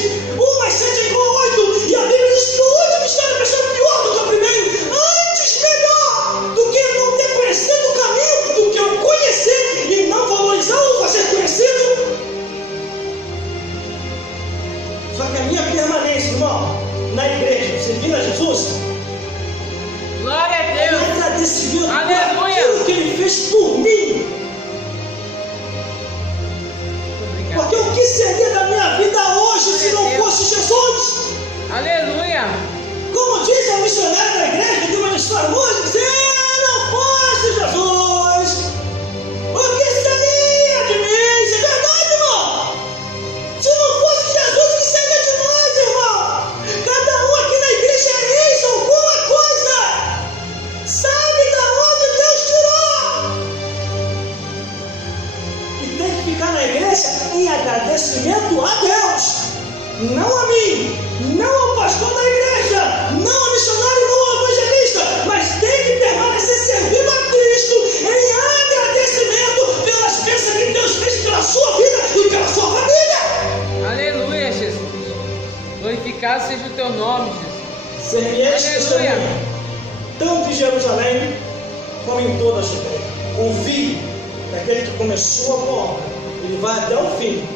Mais 7 é igual a 8. E a Bíblia diz que o último está na pessoa pior do que o primeiro. Antes melhor do que não ter conhecido o caminho, do que eu conhecer e não valorizar ou fazer conhecido. Só que a minha permanência, irmão, na igreja, servindo a Jesus, Glória a Deus. é agradecimento por Aleluia. aquilo que Ele fez por mim. Obrigado. Porque o que seria da minha vida hoje se não fosse Jesus? Aleluia. Como diz a missionária da igreja de uma de suas músicas, se não fosse Jesus, o que seria de mim? Isso é verdade, irmão. Se não fosse Jesus, o que seria de nós, irmão? Cada um aqui na igreja é isso, alguma coisa. Sabe da onde Deus tirou? E tem que ficar na igreja em agradecimento a Deus, não a mim, não ao pastor da igreja, não ao missionário, não ao evangelista, mas tem que permanecer servindo a Cristo em agradecimento pelas bênçãos que Deus fez pela sua vida e pela sua família. Aleluia, Jesus. Glorificado seja o teu nome, Jesus. Ser-me-eis testemunha, tanto em Jerusalém como em toda a Judéia. Confie que aquele que começou a boa obra, ele vai até o fim,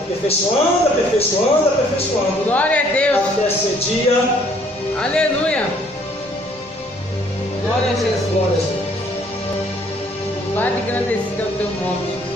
aperfeiçoando, aperfeiçoando, aperfeiçoando, Glória a Deus. até ser dia. Aleluia. Glória a Jesus. Glória a Deus. Vai engrandecer o teu nome, Jesus.